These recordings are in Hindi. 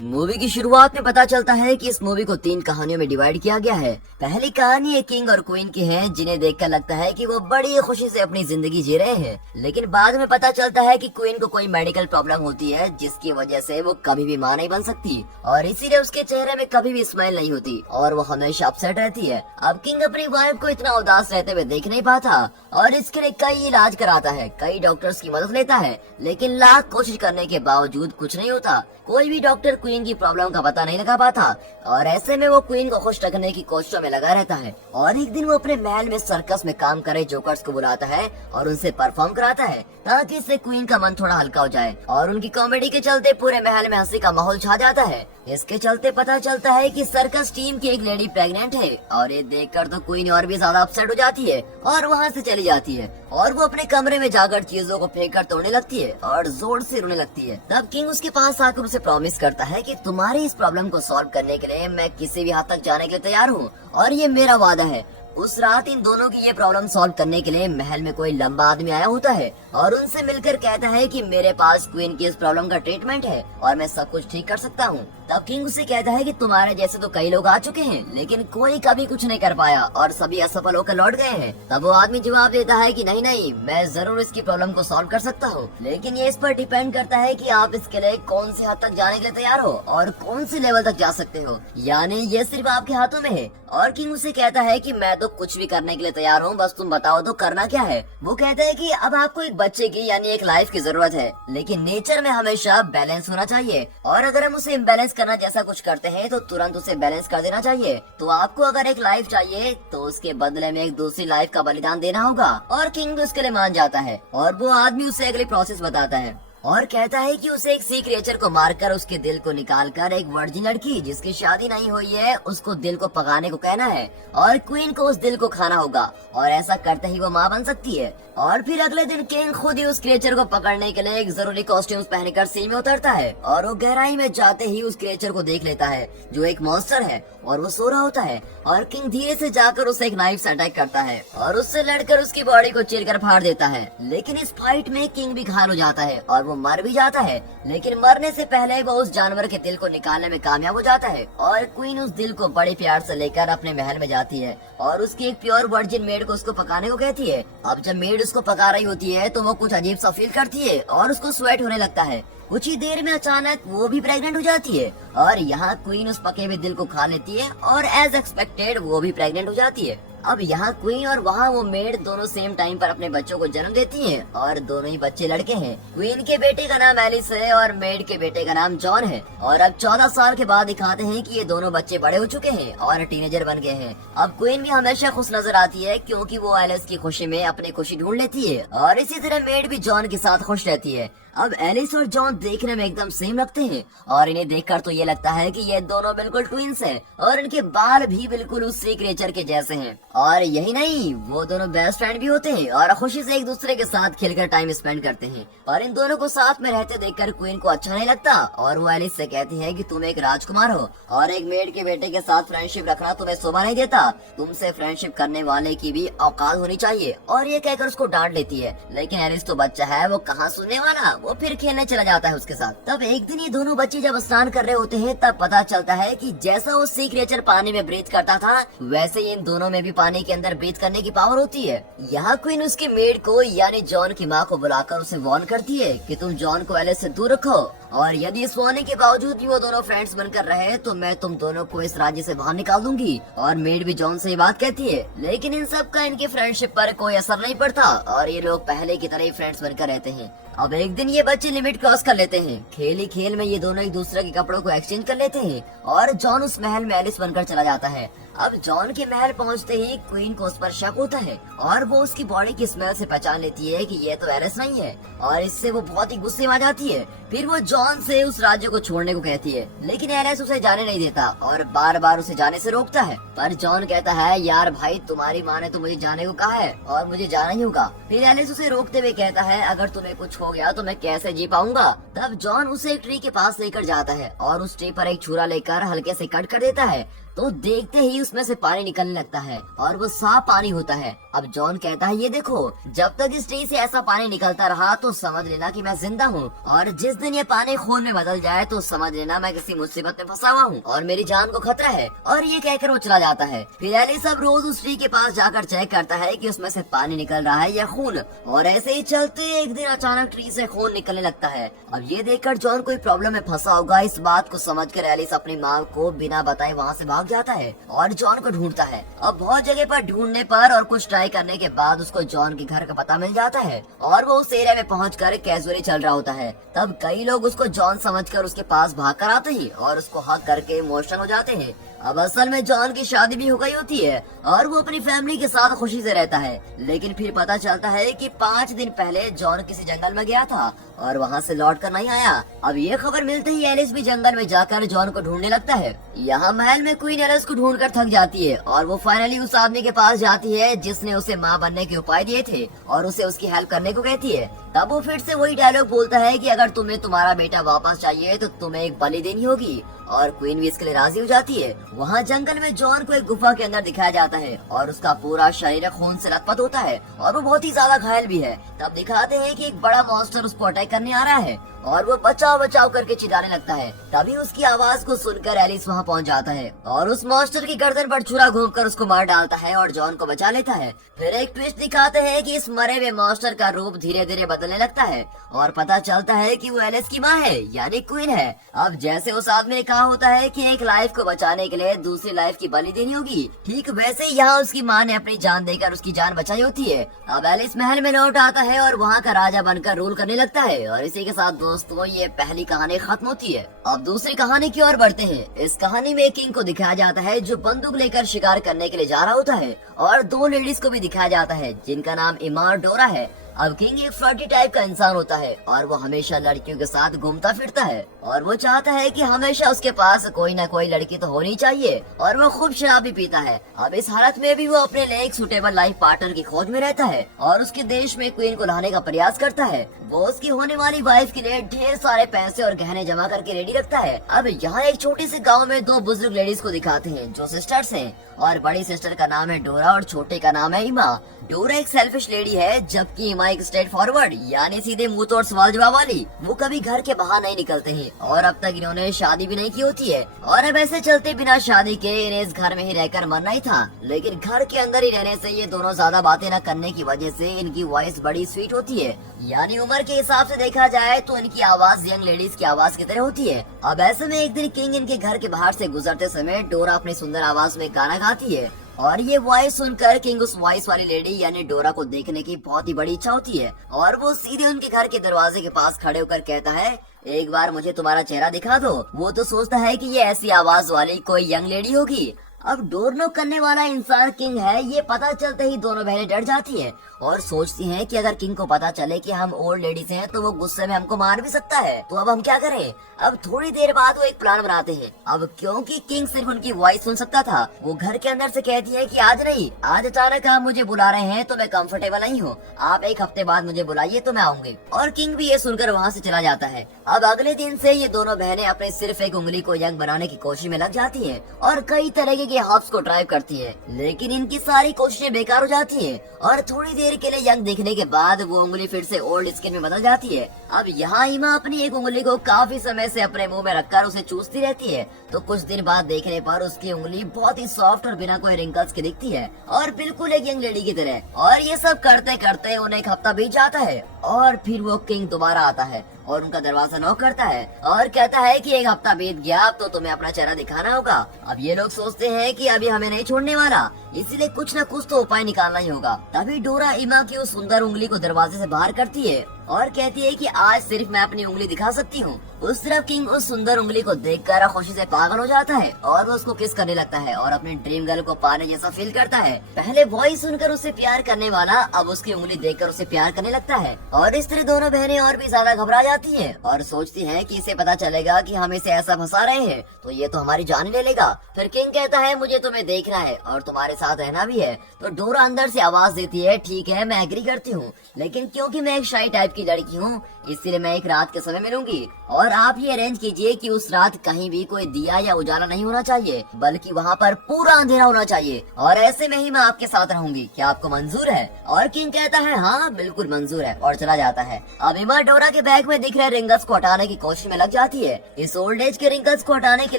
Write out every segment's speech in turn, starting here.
मूवी की शुरुआत में पता चलता है कि इस मूवी को 3 कहानियों में डिवाइड किया गया है। पहली कहानी एक किंग और क्वीन की है, जिन्हें देखकर लगता है कि वो बड़ी खुशी से अपनी जिंदगी जी रहे हैं। लेकिन बाद में पता चलता है कि क्वीन को कोई मेडिकल प्रॉब्लम होती है, जिसकी वजह से वो कभी भी मां नहीं बन सकती और इसीलिए उसके चेहरे में कभी भी स्माइल नहीं होती और वो हमेशा अपसेट रहती है। अब किंग अपनी वाइफ को इतना उदास रहते हुए देख नहीं पाता और इसके लिए कई इलाज कराता है, कई डॉक्टर्स की मदद लेता है, लेकिन लाख कोशिश करने के बावजूद कुछ नहीं होता। कोई भी डॉक्टर क्वीन की प्रॉब्लम का पता नहीं लगा पाता और ऐसे में वो क्वीन को खुश रखने की कोशिशों में लगा रहता है। और एक दिन वो अपने महल में सर्कस में काम कर रहे जोकर्स को बुलाता है और उनसे परफॉर्म कराता है, ताकि इससे क्वीन का मन थोड़ा हल्का हो जाए। और उनकी कॉमेडी के चलते पूरे महल में हंसी का माहौल छा जाता है। इसके चलते पता चलता है कि सर्कस टीम की एक लेडी प्रेग्नेंट है और ये देखकर तो क्वीन और भी ज्यादा अपसेट हो जाती है और वहाँ से चली जाती है और वो अपने कमरे में जाकर चीजों को फेंक कर तोड़ने लगती है और जोर से रोने लगती है। तब किंग उसके पास आकर उसे प्रॉमिस करता है कि तुम्हारी इस प्रॉब्लम को सॉल्व करने के लिए मैं किसी भी हद तक जाने के लिए तैयार हूँ और ये मेरा वादा है। उस रात इन दोनों की ये प्रॉब्लम सॉल्व करने के लिए महल में कोई लंबा आदमी आया होता है और उनसे मिलकर कहता है कि मेरे पास क्वीन की इस प्रॉब्लम का ट्रीटमेंट है और मैं सब कुछ ठीक कर सकता हूँ। तब किंग उसे कहता है कि तुम्हारे जैसे तो कई लोग आ चुके हैं, लेकिन कोई कभी कुछ नहीं कर पाया और सभी असफल होकर लौट गए हैं। तब वो आदमी जवाब देता है कि नहीं नहीं, मैं जरूर इसकी प्रॉब्लम को सॉल्व कर सकता हूँ, लेकिन ये इस पर डिपेंड करता है कि आप इसके लिए कौन सी हद तक जाने के लिए तैयार हो और कौन सी लेवल तक जा सकते हो, यानी ये सिर्फ आपके हाथों में है। और किंग उसे कहता है कि मैं तो कुछ भी करने के लिए तैयार हूँ, बस तुम बताओ तो करना क्या है। वो कहता है कि अब आपको एक बच्चे की यानी एक लाइफ की जरूरत है, लेकिन नेचर में हमेशा बैलेंस होना चाहिए और अगर हम उसे इम्बैलेंस करना जैसा कुछ करते हैं तो तुरंत उसे बैलेंस कर देना चाहिए। तो आपको अगर एक लाइफ चाहिए तो उसके बदले में एक दूसरी लाइफ का बलिदान देना होगा। और किंग भी उसके लिए मान जाता है और वो आदमी उसे अगली प्रोसेस बताता है और कहता है कि उसे एक सी क्रिएचर को मारकर उसके दिल को निकालकर एक वर्जिन लड़की जिसकी शादी नहीं हुई है उसको दिल को पकाने को कहना है और क्वीन को उस दिल को खाना होगा और ऐसा करते ही वो माँ बन सकती है। और फिर अगले दिन किंग खुद ही उस क्रिएचर को पकड़ने के लिए एक जरूरी कॉस्ट्यूम्स पहनकर सी में उतरता है और वो गहराई में जाते ही उस क्रिएचर को देख लेता है जो एक मॉन्स्टर है और वो सो रहा होता है। और किंग धीरे से जाकर उसे एक नाइफ से अटैक करता है और उससे लड़कर उसकी बॉडी को चीरकर फाड़ देता है। लेकिन इस फाइट में किंग भी घायल हो जाता है और वो मर भी जाता है, लेकिन मरने से पहले वो उस जानवर के दिल को निकालने में कामयाब हो जाता है। और क्वीन उस दिल को बड़े प्यार से लेकर अपने महल में जाती है और उसकी एक प्योर वर्जिन मेड को उसको पकाने को कहती है। अब जब मेड उसको पका रही होती है तो वो कुछ अजीब सा फील करती है और उसको स्वेट होने लगता है। कुछ ही देर में अचानक वो भी प्रेग्नेंट हो जाती है और यहाँ क्वीन उस पके हुए दिल को खा लेती है और एज एक्सपेक्टेड वो भी प्रेग्नेंट हो जाती है। अब यहाँ क्वीन और वहाँ वो मेड दोनों सेम टाइम पर अपने बच्चों को जन्म देती हैं और दोनों ही बच्चे लड़के हैं। क्वीन के बेटे का नाम एलिस है और मेड के बेटे का नाम जॉन है। और अब 14 साल के बाद दिखाते हैं कि ये दोनों बच्चे बड़े हो चुके हैं और टीनेजर बन गए हैं। अब क्वीन भी हमेशा खुश नजर आती है क्योंकि वो एलिस की खुशी में अपनी खुशी ढूंढ लेती है और इसी तरह मेड भी जॉन के साथ खुश रहती है। अब एलिस और जॉन देखने में एकदम सेम लगते हैं और इन्हें देखकर तो ये लगता है कि ये दोनों बिल्कुल ट्विंस हैं और इनके बाल भी बिल्कुल उसी क्रिएचर के जैसे हैं। और यही नहीं, वो दोनों बेस्ट फ्रेंड भी होते हैं और खुशी से एक दूसरे के साथ खेलकर टाइम स्पेंड करते हैं। और इन दोनों को साथ में रहते देखकर क्वीन को अच्छा नहीं लगता और वो एलिस से कहती है कि तुम एक राजकुमार हो और एक मेड के बेटे के साथ फ्रेंडशिप रखना तुम्हें शोभा नहीं देता, तुमसे फ्रेंडशिप करने वाले की भी औकात होनी चाहिए। और ये कहकर उसको डांट लेती है, लेकिन एलिस तो बच्चा है, वो कहाँ सुनने वाला, वो फिर खेलने चला जाता है उसके साथ। तब एक दिन ये दोनों बच्चे जब स्नान कर रहे होते हैं तब पता चलता है कि जैसा वो सी क्रिएचर पानी में ब्रीथ करता था वैसे ही इन दोनों में भी पानी के अंदर ब्रीथ करने की पावर होती है। यहाँ क्वीन उसके मेड को यानी जॉन की माँ को बुलाकर उसे वार्न करती है कि तुम जॉन को एलिस से दूर रखो और यदि इस वार्निंग के बावजूद भी वो दोनों फ्रेंड्स बनकर रहे तो मैं तुम दोनों को इस राज्य से बाहर निकाल दूंगी। और मेड भी जॉन से ये बात कहती है, लेकिन इन सब का इनकी फ्रेंडशिप पर कोई असर नहीं पड़ता और ये लोग पहले की तरह ही फ्रेंड्स बनकर रहते हैं। अब एक दिन ये बच्चे लिमिट क्रॉस कर लेते हैं। खेल ही खेल में ये दोनों एक दूसरे के कपड़ों को एक्सचेंज कर लेते हैं और जॉन उस महल में एलिस बनकर चला जाता है। अब जॉन के महल पहुंचते ही क्वीन को उस पर शक होता है और वो उसकी बॉडी की स्मेल से पहचान लेती है कि ये तो एलिस नहीं है और इससे वो बहुत ही गुस्से में आ जाती है। फिर वो जॉन से उस राज्य को छोड़ने को कहती है, लेकिन एलिस उसे जाने नहीं देता और बार बार उसे जाने से रोकता है। पर जॉन कहता है, यार भाई, तुम्हारी माँ ने तो मुझे जाने को कहा है और मुझे जाना ही होगा। फिर एलिस उसे रोकते हुए कहता है, अगर तुम्हें कुछ हो गया तो मैं कैसे जी पाऊंगा। तब जॉन उसे एक ट्री के पास लेकर जाता है और उस ट्री पर एक छुरा लेकर हल्के से कट कर देता है तो देखते ही उसमें से पानी निकलने लगता है और वो साफ पानी होता है। अब जॉन कहता है ये देखो, जब तक इस ट्री से ऐसा पानी निकलता रहा तो समझ लेना कि मैं जिंदा हूँ, और जिस दिन ये पानी खून में बदल जाए तो समझ लेना मैं किसी मुसीबत में फंसा हुआ हूँ और मेरी जान को खतरा है। और ये कहकर वो चला जाता है। फिर एलिस अब रोज उस ट्री के पास जाकर चेक करता है कि उसमें से पानी निकल रहा है या खून, और ऐसे ही चलते एक दिन अचानक ट्री से खून निकलने लगता है। अब ये देखकर जॉन कोई प्रॉब्लम में फंसा होगा, इस बात को समझकर एलिस अपनी माँ को बिना बताए वहाँ से भाग जाता है और जॉन को ढूंढता है। अब बहुत जगह पर ढूंढने पर और कुछ ट्राई करने के बाद उसको जॉन के घर का पता मिल जाता है और वो उस एरिया में पहुंचकर कैजुअली चल रहा होता है। तब कई लोग उसको जॉन समझकर उसके पास भाग कर आते हैं और उसको हक करके इमोशनल हो जाते हैं। अब असल में जॉन की शादी भी हो गई होती है और वो अपनी फैमिली के साथ खुशी से रहता है, लेकिन फिर पता चलता है कि 5 दिन पहले जॉन किसी जंगल में गया था और वहाँ से लौट कर नहीं आया। अब ये खबर मिलते ही एलिस भी जंगल में जाकर जॉन को ढूंढने लगता है। यहाँ महल में क्वीन एलिस को ढूंढकर थक जाती है और वो फाइनली उस आदमी के पास जाती है जिसने उसे माँ बनने के उपाय दिए थे और उसे उसकी हेल्प करने को कहती है। तब वो फिर से वही डायलॉग बोलता है कि अगर तुम्हें तुम्हारा बेटा वापस चाहिए तो तुम्हें एक बलि देनी होगी, और क्वीन भी इसके लिए राजी हो जाती है। वहाँ जंगल में जॉन को एक गुफा के अंदर दिखाया जाता है और उसका पूरा शरीर खून से लथपथ होता है और वो बहुत ही ज्यादा घायल भी है। तब दिखाते हैं कि एक बड़ा मॉन्स्टर उसको अटैक करने आ रहा है और वो बचाओ बचाओ करके चिल्लाने लगता है। तभी उसकी आवाज को सुनकर एलिस वहाँ पहुँच जाता है और उस मॉन्स्टर की गर्दन पर छुरा घूमकर उसको मार डालता है और जॉन को बचा लेता है। फिर एक ट्विस्ट दिखाते हैं कि इस मरे हुए मॉन्स्टर का रूप धीरे धीरे बदलने लगता है और पता चलता है कि वो एलिस की माँ है, यानी क्वीन है। अब जैसे उस आदमी ने कहा होता है कि एक लाइफ को बचाने के लिए दूसरी लाइफ की बलि देनी होगी, ठीक वैसे यहाँ उसकी माँ ने अपनी जान देकर उसकी जान बचाई होती है। अब एलिस महल में लौट आता है और वहाँ का राजा बनकर रूल करने लगता है। और इसी के साथ दोस्तों ये पहली कहानी खत्म होती है। अब दूसरी कहानी की ओर बढ़ते हैं। इस कहानी में किंग को दिखाया जाता है जो बंदूक लेकर शिकार करने के लिए जा रहा होता है, और 2 लेडीज को भी दिखाया जाता है जिनका नाम इमा और डोरा है। अब किंग एक फ्लर्टी टाइप का इंसान होता है और वो हमेशा लड़कियों के साथ घूमता फिरता है और वो चाहता है कि हमेशा उसके पास कोई ना कोई लड़की तो होनी चाहिए, और वो खूब शराब भी पीता है। अब इस हालत में भी वो अपने लिए एक सुटेबल लाइफ पार्टनर की खोज में रहता है और उसके देश में क्वीन को लाने का प्रयास करता है। वो उसकी होने वाली वाइफ के लिए ढेर सारे पैसे और गहने जमा करके रेडी रखता है। अब यहाँ एक छोटे से गाँव में 2 बुजुर्ग लेडीज को दिखाते हैं जो सिस्टर्स हैं, और बड़ी सिस्टर का नाम है डोरा और छोटे का नाम है इमा। डोरा एक सेल्फिश लेडी है जबकि इमा एक स्ट्रेट फॉरवर्ड यानी सीधे मुंह तोड़ सवाल जवाब वाली। वो कभी घर के बाहर नहीं निकलते हैं और अब तक इन्होंने शादी भी नहीं की होती है, और अब ऐसे चलते बिना शादी के इन्हें इस घर में ही रहकर मरना ही था। लेकिन घर के अंदर ही रहने से ये दोनों ज्यादा बातें न करने की वजह से इनकी वॉइस बड़ी स्वीट होती है, यानी उम्र के हिसाब से देखा जाए तो इनकी आवाज यंग लेडीज की आवाज की तरह होती है। अब ऐसे में एक दिन किंग इनके घर के बाहर से गुजरते समय डोरा अपनी सुंदर आवाज में गाना गाती है, और ये वॉइस सुनकर किंग उस वॉइस वाली लेडी यानी डोरा को देखने की बहुत ही बड़ी इच्छा होती है, और वो सीधे उनके घर के दरवाजे के पास खड़े होकर कहता है, एक बार मुझे तुम्हारा चेहरा दिखा दो। वो तो सोचता है कि ये ऐसी आवाज वाली कोई यंग लेडी होगी। अब डोर नॉक करने वाला इंसान किंग है, ये पता चलते ही दोनों बहनें डर जाती हैं और सोचती हैं कि अगर किंग को पता चले कि हम ओल्ड लेडीज हैं तो वो गुस्से में हमको मार भी सकता है, तो अब हम क्या करें। अब थोड़ी देर बाद वो एक प्लान बनाते हैं। अब क्योंकि किंग सिर्फ उनकी वॉइस सुन सकता था, वो घर के अंदर से कहती है कि आज नहीं, आज अचानक आप मुझे बुला रहे हैं तो मैं कंफर्टेबल नहीं हूँ, आप 1 हफ्ते बाद मुझे बुलाइए तो मैं आऊंगी। और किंग भी ये सुनकर वहाँ से चला जाता है। अब अगले दिन से ये दोनों बहनें अपने सिर्फ एक उंगली को यंग बनाने की कोशिश में लग जाती हैं और कई तरह के हर्ब्स को ट्राई करती है, लेकिन इनकी सारी कोशिशें बेकार हो जाती हैं और थोड़ी देर के लिए यंग दिखने के बाद वो उंगली फिर से ओल्ड स्किन में बदल जाती है। अब यहाँ इमा अपनी एक उंगली को काफी समय से अपने मुंह में रखकर उसे चूसती रहती है, तो कुछ दिन बाद देखने पर उसकी उंगली बहुत ही सॉफ्ट और बिना कोई रिंकल्स की दिखती है और बिल्कुल एक यंग लेडी की तरह। और ये सब करते करते उन्हें 1 हफ्ता बीत जाता है और फिर वो किंग दोबारा आता है और उनका दरवाजा नॉक करता है और कहता है कि 1 हफ्ता बीत गया, अब तो तुम्हें अपना चेहरा दिखाना होगा। अब ये लोग सोचते हैं कि अभी हमें नहीं छोड़ने वाला, इसीलिए कुछ न कुछ तो उपाय निकालना ही होगा। तभी डोरा इमा की उस सुंदर उंगली को दरवाजे से बाहर करती है और कहती है कि आज सिर्फ मैं अपनी उंगली दिखा सकती हूँ। उस तरफ किंग उस सुंदर उंगली को देखकर खुशी से पागल हो जाता है और वो उसको किस करने लगता है और अपने ड्रीम गर्ल को पाने जैसा फील करता है। पहले वॉइस सुनकर उसे प्यार करने वाला अब उसकी उंगली देखकर उसे प्यार करने लगता है, और इस तरह दोनों बहनें और भी ज्यादा घबरा जाती हैं और सोचती हैं कि इसे पता चलेगा कि हम इसे ऐसा फंसा रहे हैं तो ये तो हमारी जान ले लेगा। फिर किंग कहता है, मुझे तुम्हें देखना है और तुम्हारे साथ रहना भी है। तो डोरा अंदर से आवाज देती है, ठीक है मैं एग्री करती हूँ, लेकिन क्योंकि मैं एक शाई टाइप की लड़की हूँ इसलिए मैं एक रात के समय मिलूंगी, और आप ये अरेंज कीजिए कि उस रात कहीं भी कोई दिया या उजाला नहीं होना चाहिए, बल्कि वहाँ पर पूरा अंधेरा होना चाहिए, और ऐसे में ही मैं आपके साथ रहूंगी, क्या आपको मंजूर है? और किंग कहता है हाँ बिल्कुल मंजूर है, और चला जाता है। अब इमा डोरा के बैग में दिख रहे रिंगल्स को हटाने की कोशिश में लग जाती है। इस ओल्ड एज के रिंगल्स को हटाने के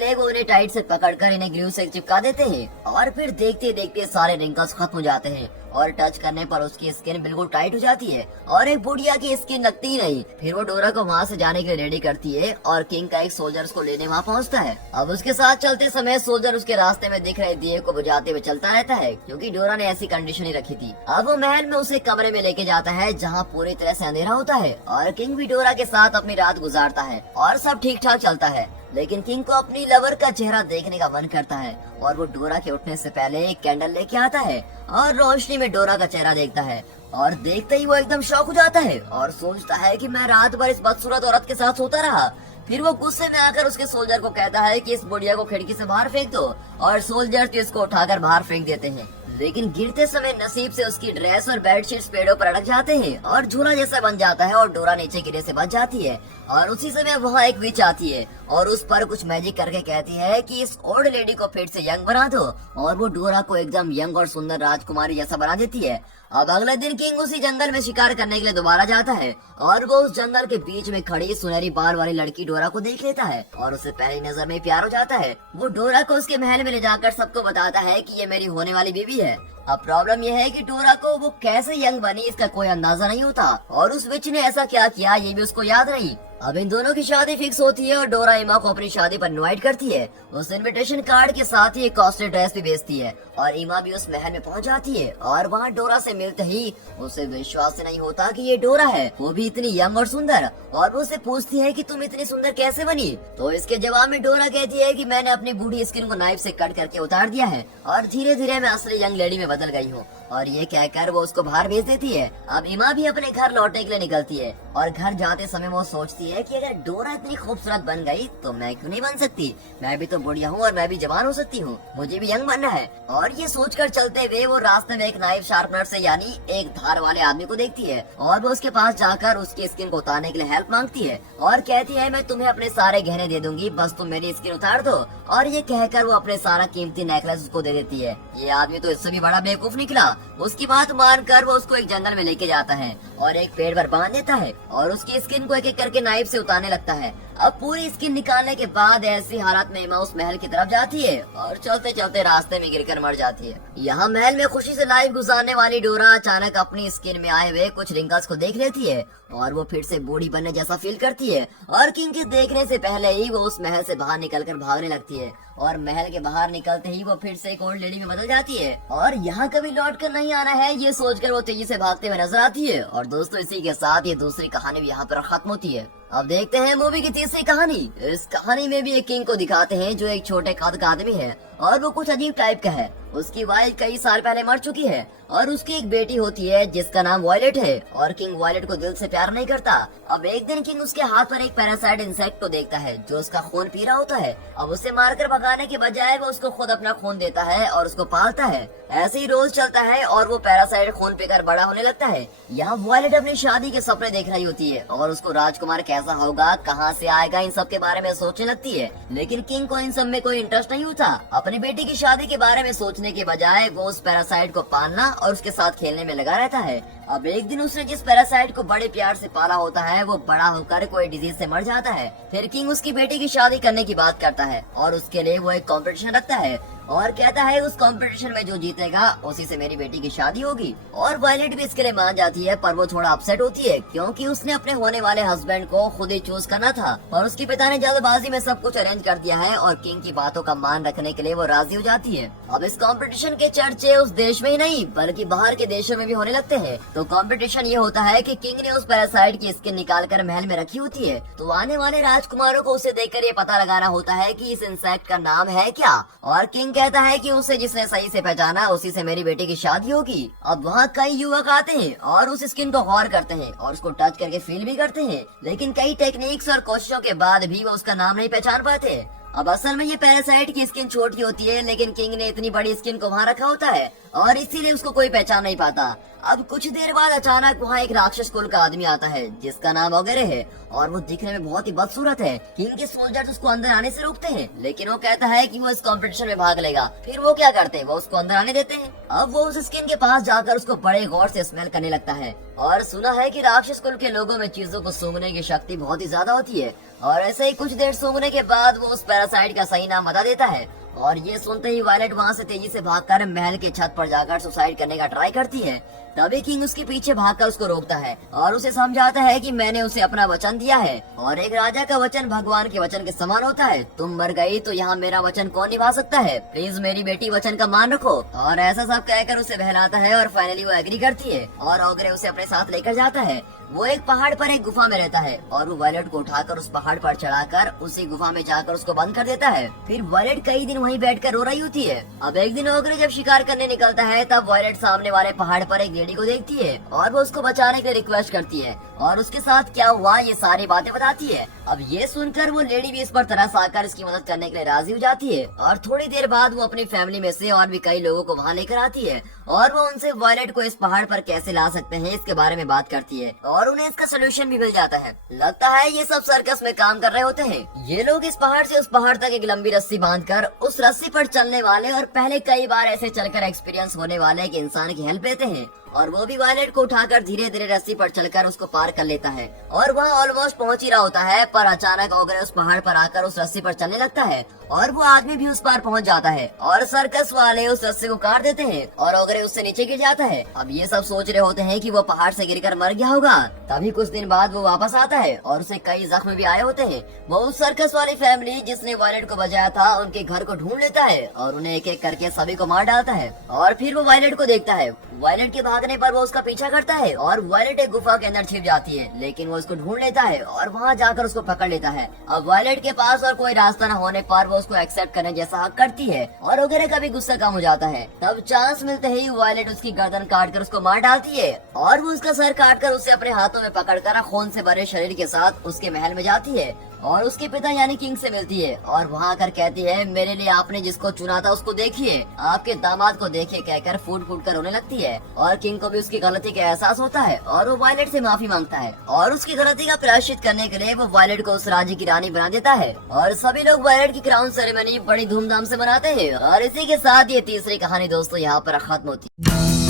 लिए वो उन्हें टाइट से पकड़कर इन्हें ग्लू से चिपका देते हैं, और फिर देखते देखते सारे रिंकल्स खत्म हो जाते हैं, और टच करने पर उसकी स्किन बिल्कुल टाइट हो जाती है, और एक बुढ़िया की स्किन लगती ही नहीं। फिर वो डोरा को वहाँ से जाने के लिए रेडी करती है, और किंग का एक सोल्जर को लेने वहाँ पहुँचता है। अब उसके साथ चलते समय सोल्जर उसके रास्ते में दिख रहे दिए को बुझाते हुए चलता रहता है, क्योंकि डोरा ने ऐसी कंडीशन ही रखी थी। अब वो महल में उसे कमरे में लेके जाता है जहाँ पूरी तरह से अंधेरा होता है, और किंग भी डोरा के साथ अपनी रात गुजारता है, और सब ठीक ठाक चलता है। लेकिन किंग को अपनी लवर का चेहरा देखने का मन करता है, और वो डोरा के उठने से पहले एक कैंडल लेके आता है, और रोशनी में डोरा का चेहरा देखता है, और देखते ही वो एकदम शॉक हो जाता है, और सोचता है कि मैं रात भर इस बदसूरत औरत के साथ सोता रहा। फिर वो गुस्से में आकर उसके सोल्जर को कहता है कि इस बुढ़िया को खिड़की से बाहर फेंक दो, और सोल्जर तो इसको उठाकर बाहर फेंक देते हैं। लेकिन गिरते समय नसीब से उसकी ड्रेस और बेडशीट्स पेड़ों पर अटक जाते हैं, और झूला जैसा बन जाता है, और डोरा नीचे गिरे से बच जाती है। और उसी समय वहाँ एक विच आती है, और उस पर कुछ मैजिक करके कहती है कि इस ओल्ड लेडी को फिर से यंग बना दो, और वो डोरा को एकदम यंग और सुंदर राजकुमारी जैसा बना देती है। अब अगले दिन किंग उसी जंगल में शिकार करने के लिए दोबारा जाता है, और वो उस जंगल के बीच में खड़ी सुनहरी बाल वाली लड़की डोरा को देख लेता है, और उसे पहली नजर में प्यार हो जाता है। वो डोरा को उसके महल में ले जाकर सबको बताता है कि ये मेरी होने वाली बीवी है। अब प्रॉब्लम यह है कि डोरा को वो कैसे यंग बनी इसका कोई अंदाजा नहीं होता, और उस विच ने ऐसा क्या किया ये भी उसको याद नहीं। अब इन दोनों की शादी फिक्स होती है, और डोरा इमा को अपनी शादी पर इनवाइट करती है। उस इनविटेशन कार्ड के साथ ही एक कॉस्टली ड्रेस भी भेजती है, और इमा भी उस महल में पहुंच जाती है, और वहाँ डोरा से मिलते ही उसे विश्वास नहीं होता कि ये डोरा है, वो भी इतनी यंग और सुंदर। और वो उसे पूछती है कि तुम इतनी सुंदर कैसे बनी? तो इसके जवाब में डोरा कहती है कि मैंने अपनी बूढ़ी स्किन को नाइफ से कट करके उतार दिया है, और धीरे धीरे मैं असली यंग लेडी में बदल गई हूँ। और ये कहकर वो उसको बाहर भेज देती है। अब इमा भी अपने घर लौटने के लिए निकलती है, और घर जाते समय वो सोचती है कि अगर डोरा इतनी खूबसूरत बन गई तो मैं क्यों नहीं बन सकती? मैं भी तो बुढ़िया हूँ, और मैं भी जवान हो सकती हूँ, मुझे भी यंग बनना है। और ये सोचकर चलते हुए वो रास्ते में एक नाइफ शार्पनर से यानी एक धार वाले आदमी को देखती है, और वो उसके पास जाकर उसकी स्किन को उतारने के लिए हेल्प मांगती है, और कहती है मैं तुम्हें अपने सारे गहने दे दूंगी, बस तुम मेरी स्किन उतार दो। और ये कहकर वो अपने सारा कीमती नेकलेस उसको दे देती है। ये आदमी तो इससे भी बड़ा बेवकूफ निकला। उसकी बात मानकर वो उसको एक जंगल में लेके जाता है, और एक पेड़ पर बांध देता है, और उसकी स्किन को एक एक करके नाइफ से उतारने लगता है। अब पूरी स्किन निकालने के बाद ऐसी हालत में इमा उस महल की तरफ जाती है, और चलते चलते रास्ते में गिरकर मर जाती है। यहाँ महल में खुशी से लाइफ गुजारने वाली डोरा अचानक अपनी स्किन में आए हुए कुछ रिंकल्स को देख लेती है, और वो फिर से बूढ़ी बनने जैसा फील करती है, और किंग के देखने से पहले ही वो उस महल से बाहर निकलकर भागने लगती है, और महल के बाहर निकलते ही वो फिर से एक ओल्ड लेडी में बदल जाती है, और यहाँ कभी लौट कर नहीं आना है ये सोचकर वो तेजी से भागते हुए नजर आती है। और दोस्तों इसी के साथ ये दूसरी कहानी भी यहाँ पर खत्म होती है। अब देखते हैं मूवी की तीसरी कहानी। इस कहानी में भी एक किंग को दिखाते हैं जो एक छोटे कद का आदमी है, और वो कुछ अजीब टाइप का है। उसकी वाइफ कई साल पहले मर चुकी है, और उसकी एक बेटी होती है जिसका नाम वॉयलेट है, और किंग वॉयलेट को दिल से प्यार नहीं करता। अब एक दिन किंग उसके हाथ पर एक पैरासाइट इंसेक्ट को देखता है जो उसका खून पी रहा होता है। अब उसे मारकर भगाने के बजाय वो उसको खुद अपना खून देता है और उसको पालता है। ऐसे ही रोज चलता है, और वो पैरासाइट खून पीकर बड़ा होने लगता है। यहाँ वॉयलेट अपनी शादी के सपने देख रही होती है, और उसको राजकुमार कैसा होगा, कहाँ से आएगा, इन सब के बारे में सोचने लगती है। लेकिन किंग को इन सब में कोई इंटरेस्ट नहीं होता। अपनी बेटी की शादी के बारे में सोचने के बजाय वो उस पैरासाइट को पालना और उसके साथ खेलने में लगा रहता है। अब एक दिन उसने जिस पैरासाइट को बड़े प्यार से पाला होता है वो बड़ा होकर कोई डिजीज से मर जाता है। फिर किंग उसकी बेटी की शादी करने की बात करता है, और उसके लिए वो एक कंपटीशन रखता है, और कहता है उस कंपटीशन में जो जीतेगा उसी से मेरी बेटी की शादी होगी। और वायलेट भी इसके लिए मान जाती है, पर वो थोड़ा अपसेट होती है क्योंकि उसने अपने होने वाले हस्बैंड को खुद ही चूज करना था, और उसके पिता ने जल्दबाजी में सब कुछ अरेंज कर दिया है, और किंग की बातों का मान रखने के लिए वो राजी हो जाती है। अब इस कंपटीशन के चर्चे उस देश में ही नहीं बल्कि बाहर के देशों में भी होने लगते हैं। तो कंपटीशन ये होता है कि किंग ने उस पैरासाइट की स्किन निकालकर महल में रखी होती है, तो आने वाले राजकुमारों को उसे देखकर ये पता लगाना होता है कि इस इंसेक्ट का नाम है क्या। और किंग कहता है कि उसे जिसने सही से पहचाना उसी से मेरी बेटी की शादी होगी। अब वहाँ कई युवक आते हैं और उस स्किन को गौर करते हैं और उसको टच करके फील भी करते हैं, लेकिन कई टेक्निक्स और कोशिशों के बाद भी वो उसका नाम नहीं पहचान पाते। अब असल में ये पैरासाइट की स्किन छोटी होती है, लेकिन किंग ने इतनी बड़ी स्किन को वहाँ रखा होता है और इसीलिए उसको कोई पहचान नहीं पाता। अब कुछ देर बाद अचानक वहाँ एक राक्षस कुल का आदमी आता है जिसका नाम ओगरे है और वो दिखने में बहुत ही बदसूरत है। किंग के सोल्जर्स उसको अंदर आने से रोकते हैं, लेकिन वो कहता है कि वो इस कंपटीशन में भाग लेगा। फिर वो क्या करते हैं, वो उसको अंदर आने देते हैं। अब वो उस स्किन के पास जाकर उसको बड़े गौर से स्मेल करने लगता है और सुना है कि राक्षस कुल के लोगों में चीजों को सूंघने की शक्ति बहुत ही ज्यादा होती है। और ऐसे ही कुछ देर सूंघने के बाद वो उस पैरासाइट का सही नाम बता देता है और ये सुनते ही वायलेट वहाँ से तेजी से भागकर महल के छत पर जाकर सुसाइड करने का ट्राई करती है। तभी किंग उसके पीछे भागकर उसको रोकता है और उसे समझाता है कि मैंने उसे अपना वचन दिया है और एक राजा का वचन भगवान के वचन के समान होता है। तुम मर गई तो यहाँ मेरा वचन कौन निभा सकता है, प्लीज मेरी बेटी वचन का मान रखो। और ऐसा सब कहकर उसे बहलाता है और फाइनली वो एग्री करती है और ओगरे उसे अपने साथ लेकर जाता है। वो एक पहाड़ पर एक गुफा में रहता है और वो वायलेट को उठाकर उस पहाड़ पर चढ़ाकर उसी गुफा में जाकर उसको बंद कर देता है। फिर वायलेट कई दिन वहीं बैठकर रो रही होती है। अब एक दिन ओगरे जब शिकार करने निकलता है तब वायलेट सामने वाले पहाड़ पर एक लेडी को देखती है और वो उसको बचाने के लिए रिक्वेस्ट करती है और उसके साथ क्या हुआ ये सारी बातें बताती है। अब ये सुनकर वो लेडी भी इस पर तरस आकर इसकी मदद करने के लिए राजी हो जाती है और थोड़ी देर बाद वो अपनी फैमिली में से और भी कई लोगों को वहाँ लेकर आती है और वो उनसे वायलेट को इस पहाड़ पर कैसे ला सकते हैं इसके बारे में बात करती है और उन्हें इसका सोल्यूशन भी मिल जाता है। लगता है ये सब सर्कस में काम कर रहे होते हैं। ये लोग इस पहाड़ से उस पहाड़ तक एक लंबी रस्सी बांधकर उस रस्सी पर चलने वाले और पहले कई बार ऐसे चलकर एक्सपीरियंस होने वाले एक इंसान की हेल्प लेते हैं और वो भी वायलेट को उठाकर धीरे धीरे रस्सी पर चलकर उसको पार कर लेता है और वह ऑलमोस्ट पहुंच ही रहा होता है, पर अचानक ओगरे उस पहाड़ पर आकर उस रस्सी पर चलने लगता है और वो आदमी भी उस पार पहुंच जाता है और सर्कस वाले उस रस्सी को काट देते हैं और ओगरे उससे नीचे गिर जाता है। अब ये सब सोच रहे होते हैं कि वो पहाड़ से गिरकर मर गया होगा। तभी कुछ दिन बाद वो वापस आता है और उसे कई जख्म भी आए होते हैं। वो उस सर्कस वाली फैमिली जिसने वायलेट को बचाया था उनके घर को ढूंढ लेता है और उन्हें एक एक करके सभी को मार डालता है और फिर वो वायलेट को देखता है। वायलेट के भागने पर वो उसका पीछा करता है और वायलेट एक गुफा के अंदर छिप जाती है, लेकिन वो उसको ढूंढ लेता है और वहाँ जाकर उसको पकड़ लेता है। अब वायलेट के पास और कोई रास्ता न होने पर वो उसको एक्सेप्ट करने जैसा हक करती है और वगैरह का भी गुस्सा कम हो जाता है। तब चांस मिलते ही वायलेट उसकी गर्दन काटकर उसको मार डालती है और वो उसका सर काटकर उसे अपने हाथों में पकड़कर खून से भरे शरीर के साथ उसके महल में जाती है और उसके पिता यानी किंग से मिलती है और वहाँ आकर कहती है मेरे लिए आपने जिसको चुना था उसको देखिए, आपके दामाद को देखिए कहकर फूट फूट कर रोने लगती है और किंग को भी उसकी गलती का एहसास होता है और वो वायलेट से माफी मांगता है और उसकी गलती का प्रायश्चित करने के लिए वो वायलेट को उस राज्य की रानी बना देता है और सभी लोग वायलेट की क्राउन सेरेमनी बड़ी धूमधाम से मनाते हैं। और इसी के साथ ये तीसरी कहानी दोस्तों यहाँ पर खत्म होती है।